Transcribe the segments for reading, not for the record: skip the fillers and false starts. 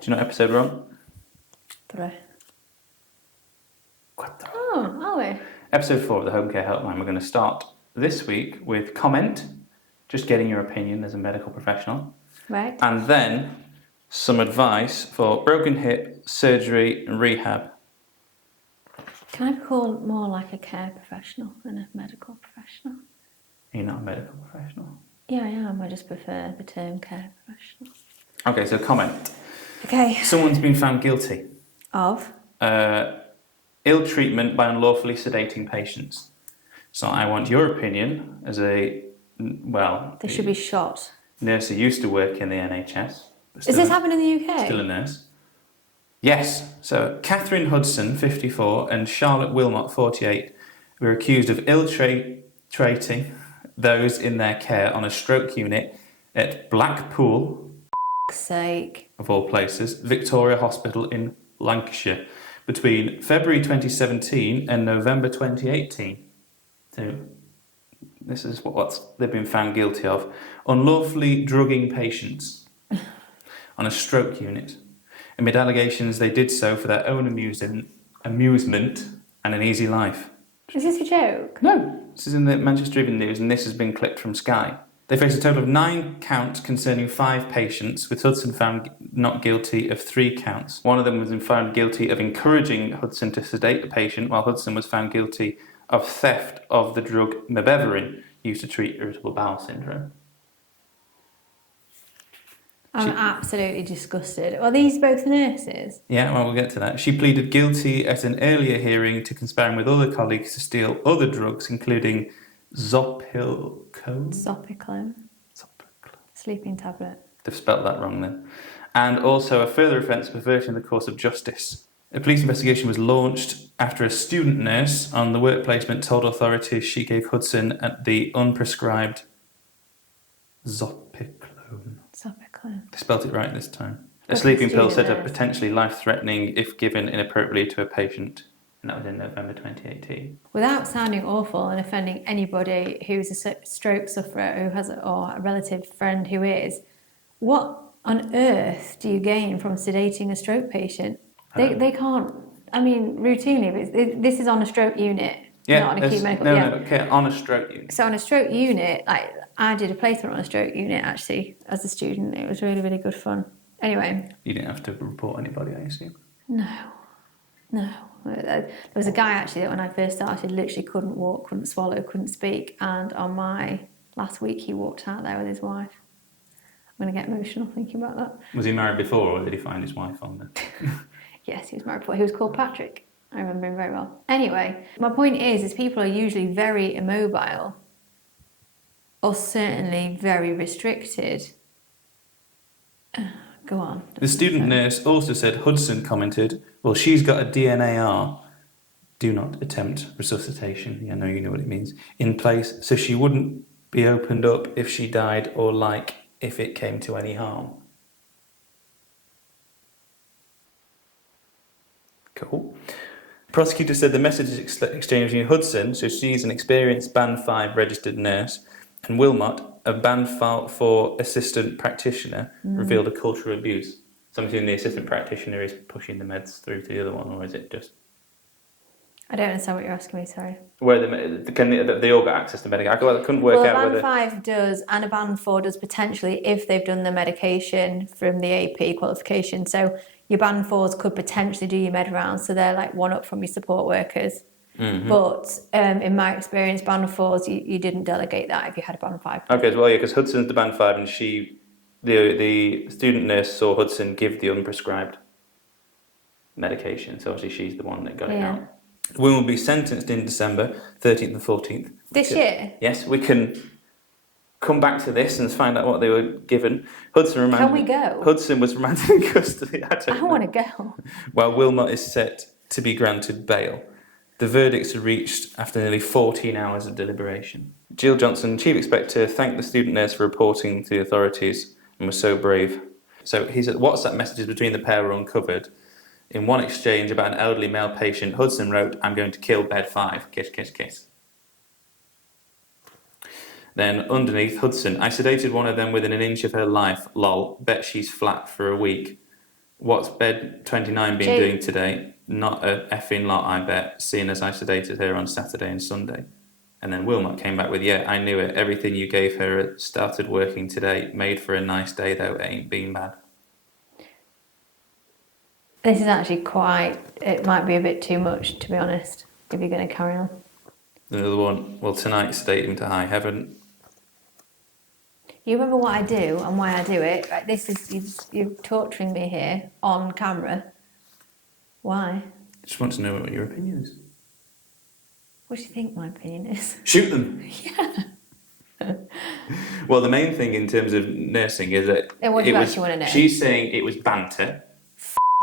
Do you know what episode we're on? 3. 4. Oh, are we? Episode 4 of the Home Care Helpline. We're going to start this week with comment, just getting your opinion as a medical professional. Right. And then some advice for broken hip, surgery and rehab. Can I be called more like a care professional than a medical professional? You're not a medical professional. Yeah, I am. I just prefer the term care professional. Okay, so comment. Okay. Someone's been found guilty. Of? Ill treatment by unlawfully sedating patients. So I want your opinion as a, They should be shot. Nurse who used to work in the NHS. Is this happening in the UK? Still a nurse. Yes. So Catherine Hudson, 54, and Charlotte Wilmot, 48, were accused of ill-treating those in their care on a stroke unit at Blackpool, For sake. of all places, Victoria Hospital in Lancashire, between February 2017 and November 2018. So this is what they've been found guilty of. Unlawfully drugging patients on a stroke unit. Amid allegations they did so for their own amusement and an easy life. Is this a joke? No, this is in the Manchester Evening News and this has been clipped from Sky. They face a total of 9 counts concerning 5 patients, with Hudson found not guilty of 3 counts. One of them was found guilty of encouraging Hudson to sedate the patient, while Hudson was found guilty of theft of the drug mebeverin, used to treat irritable bowel syndrome. I'm absolutely disgusted. Are these both nurses? Yeah, well, we'll get to that. She pleaded guilty at an earlier hearing to conspiring with other colleagues to steal other drugs, including Zopiclone. Sleeping tablet. They've spelt that wrong then. And also a further offence perverting the course of justice. A police investigation was launched after a student nurse on the work placement told authorities she gave Hudson at the unprescribed Zopiclone. They spelt it right this time. A sleeping pill said are potentially life-threatening if given inappropriately to a patient. And that was in November 2018. Without sounding awful and offending anybody who's a stroke sufferer who has, or a relative friend who is, what on earth do you gain from sedating a stroke patient? They can't. I mean, routinely, this is on a stroke unit. Yeah, not on acute medical. Okay, on a stroke unit. So on a stroke unit, like I did a playthrough on a stroke unit actually as a student. It was really, really good fun. Anyway. You didn't have to report anybody, I assume? No. There was a guy actually that when I first started literally couldn't walk, couldn't swallow, couldn't speak, and on my last week he walked out there with his wife. I'm going to get emotional thinking about that. Was he married before or did he find his wife on there? Yes, he was married before. He was called Patrick. I remember him very well. Anyway, my point is people are usually very immobile or certainly very restricted. Go on. The student nurse also said Hudson commented, well, she's got a DNAR, do not attempt resuscitation, I know you know what it means, in place, so she wouldn't be opened up if she died or like if it came to any harm. Cool. Prosecutor said the message is exchanged between Hudson, so she's an experienced Band 5 registered nurse, and Wilmot, a Band 4 assistant practitioner, revealed a culture of abuse. So I'm assuming the assistant practitioner is pushing the meds through to the other one, or is it just... I don't understand what you're asking me, sorry. Where they all got access to medication? I couldn't work out whether... Well, a Band 5 does, and a Band 4 does potentially if they've done the medication from the AP qualification. So your Band 4s could potentially do your med rounds, so they're like one up from your support workers. Mm-hmm. But in my experience, Band 4s, you didn't delegate that if you had a Band 5. Okay, well, yeah, because Hudson's the Band 5 and the student nurse saw Hudson give the unprescribed medication, so obviously she's the one that got it out. The woman will be sentenced in December 13th and 14th. This year? Yes, we can come back to this and find out what they were given. Can we go? Hudson was remanded in custody. I want to go. While Wilmot is set to be granted bail. The verdicts are reached after nearly 14 hours of deliberation. Jill Johnson, Chief Inspector, thanked the student nurse for reporting to the authorities and was so brave. So he said WhatsApp messages between the pair were uncovered. In one exchange about an elderly male patient, Hudson wrote, "I'm going to kill bed 5, kiss, kiss, kiss." Then underneath, Hudson, "I sedated one of them within an inch of her life, lol, bet she's flat for a week." What's bed 29 been Jake- doing today? Not a effing lot, I bet, seeing as I sedated her on Saturday and Sunday. And then Wilmot came back with, yeah, I knew it. Everything you gave her started working today. Made for a nice day, though. It ain't been bad. This is actually it might be a bit too much, to be honest, if you're going to carry on. Another one, well, tonight sedate him to high heaven. You remember what I do and why I do it? Right, this is, you're torturing me here on camera. Why? Just want to know what your opinion is. What do you think my opinion is? Shoot them! Yeah. Well, the main thing in terms of nursing is that Then what do you actually want to know? She's saying it was banter.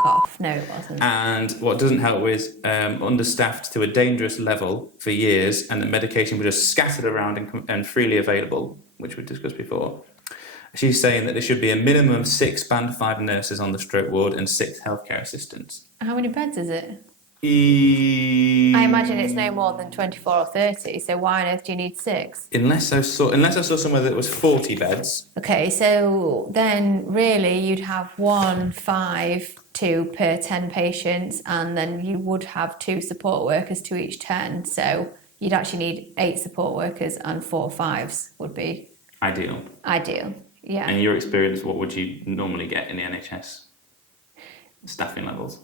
Off. No, it wasn't. And what doesn't help is understaffed to a dangerous level for years, and the medication was just scattered around and freely available, which we discussed before. She's saying that there should be a minimum of 6 band 5 nurses on the stroke ward and 6 healthcare assistants. How many beds is it? I imagine it's no more than 24 or 30, so why on earth do you need 6? Unless I saw somewhere that was 40 beds. Okay, so then really you'd have 1, 5, 2 per 10 patients, and then you would have 2 support workers to each 10, so you'd actually need 8 support workers and 4 5s would be Ideal. Yeah. In your experience, what would you normally get in the NHS staffing levels?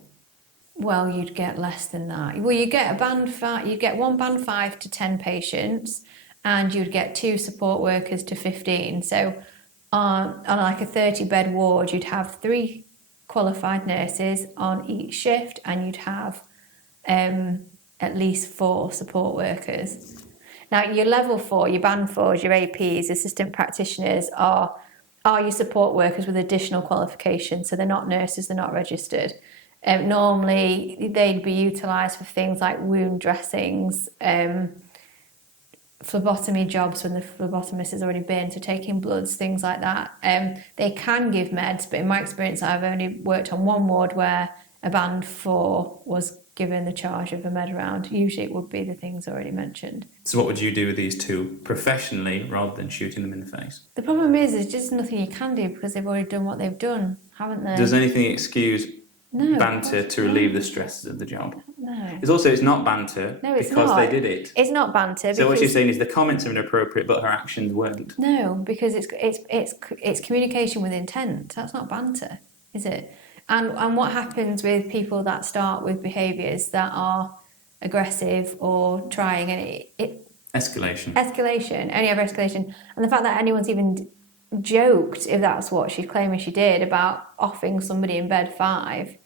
Well, you'd get less than that. Well, you get you'd get 1 band 5 to 10 patients, and you'd get 2 support workers to 15. So on like a 30-bed ward, you'd have 3 qualified nurses on each shift, and you'd have at least 4 support workers. Now, your level 4, your band 4s, your APs, assistant practitioners are your support workers with additional qualifications. So they're not nurses, they're not registered. Normally, they'd be utilised for things like wound dressings, phlebotomy jobs when the phlebotomist has already been, so taking bloods, things like that. They can give meds, but in my experience, I've only worked on one ward where a band 4 was given the charge of a med round. Usually it would be the things already mentioned. So what would you do with these 2 professionally rather than shooting them in the face? The problem is there's just nothing you can do because they've already done what they've done, haven't they? Does anything excuse banter to relieve the stresses of the job? No. It's not banter because they did it. It's not banter. So what she's saying is the comments are inappropriate, but her actions weren't. No, because it's communication with intent. That's not banter, is it? And what happens with people that start with behaviours that are aggressive or trying, and it escalation, only ever escalation, and the fact that anyone's even joked, if that's what she's claiming she did, about offing somebody in bed 5.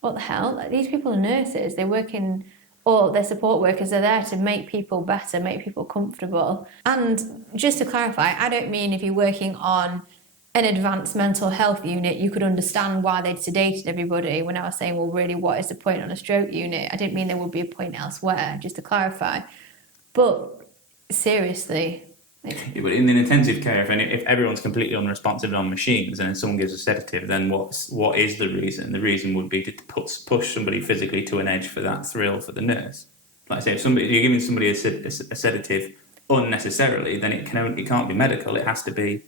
What the hell? Like, these people are nurses. They work in, or they're support workers. They're there to make people better, make people comfortable. And just to clarify, I don't mean if you're working on an advanced mental health unit, you could understand why they'd sedated everybody. When I was saying, well, really, what is the point on a stroke unit? I didn't mean there would be a point elsewhere, just to clarify. But seriously. Yeah, but in intensive care, if everyone's completely unresponsive on machines and someone gives a sedative, then what is the reason? The reason would be to push somebody physically to an edge for that thrill for the nurse. Like I say, if you're giving somebody a sedative unnecessarily, then it can't be medical. It has to be.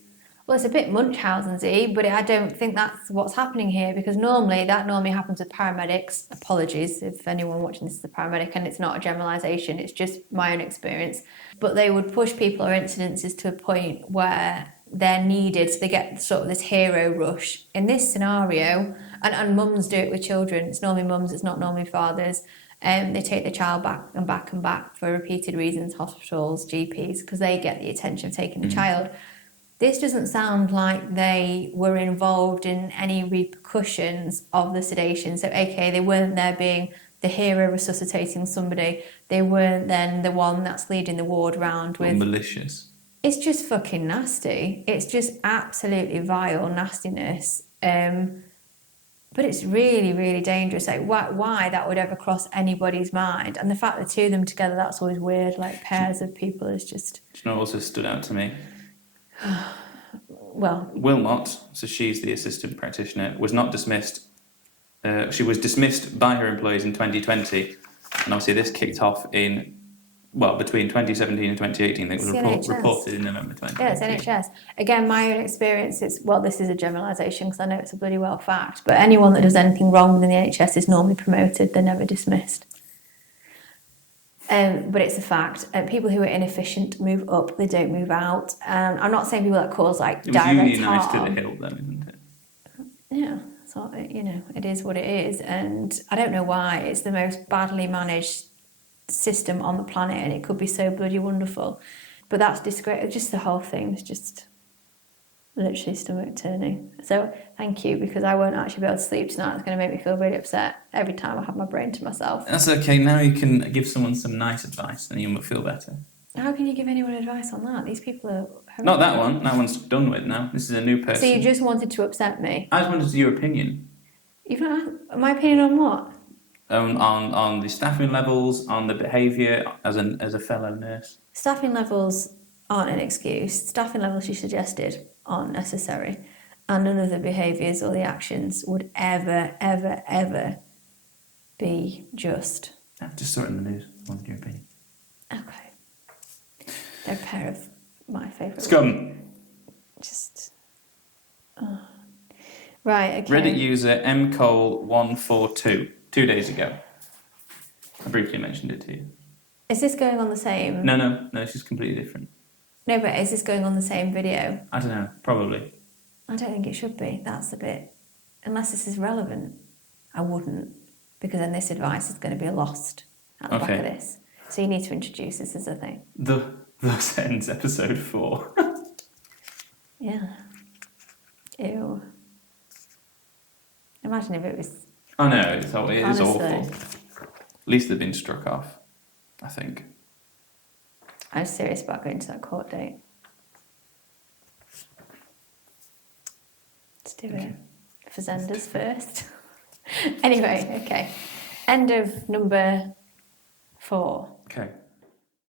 Well, it's a bit Munchausen-y, but I don't think that's what's happening here, because that normally happens with paramedics. Apologies if anyone watching this is a paramedic, and it's not a generalisation, it's just my own experience. But they would push people or incidences to a point where they're needed, so they get sort of this hero rush. In this scenario, and mums do it with children, it's normally mums, it's not normally fathers, they take the child back and back and back for repeated reasons, hospitals, GPs, because they get the attention of taking the child. This doesn't sound like they were involved in any repercussions of the sedation. So, okay, they weren't there being the hero resuscitating somebody. They weren't then the one that's leading the ward round with... malicious. It's just fucking nasty. It's just absolutely vile nastiness. But it's really, really dangerous. Like, why that would ever cross anybody's mind? And the fact that 2 of them together, that's always weird. Like, pairs of people is just... Do you know what also stood out to me? Well, Wilmot, so she's the assistant practitioner, was not dismissed. She was dismissed by her employees in 2020, and obviously this kicked off in well, between 2017 and 2018 that was It's the NHS. reported in November 2018. Yeah, it's NHS. Again, my own experience is, well, this is a generalisation because I know it's a bloody well fact, but anyone that does anything wrong within the NHS is normally promoted, they're never dismissed. But it's a fact. People who are inefficient move up, they don't move out. I'm not saying people that cause like It was direct unionised to harm. the hill then, isn't it? Yeah, so it is what it is, and I don't know why. It's the most badly managed system on the planet, and it could be so bloody wonderful, but that's disgrace. Just the whole thing is just literally stomach turning. So thank you, because I won't actually be able to sleep tonight. It's going to make me feel really upset every time I have my brain to myself. That's okay. Now you can give someone some nice advice, and you will feel better. How can you give anyone advice on that? These people are horrific. Not that one. That one's done with now. This is a new person. So you just wanted to upset me? I just wanted your opinion. You've not my opinion on what? On the staffing levels, on the behaviour as a fellow nurse. Staffing levels aren't an excuse. Staffing levels you suggested aren't necessary, and none of the behaviours or the actions would ever, ever, ever be just. I just saw it in the news. I wanted your opinion. Okay. They're a pair of my favourite. Scum. Just. Right, okay. Reddit user mcole142, 2 days ago. I briefly mentioned it to you. Is this going on the same? No, she's completely different. No, but is this going on the same video? I don't know, probably. I don't think it should be. That's a bit. Unless this is relevant, I wouldn't, because then this advice is going to be lost at the back of this. So you need to introduce this as a thing. Thus ends episode 4. Yeah. Ew. Imagine if it was. I know, it is Honestly. awful. At least they've been struck off, I think. I'm serious about going to that court date. Let's do it. Fazendas first. Anyway, okay. End of number 4. Okay.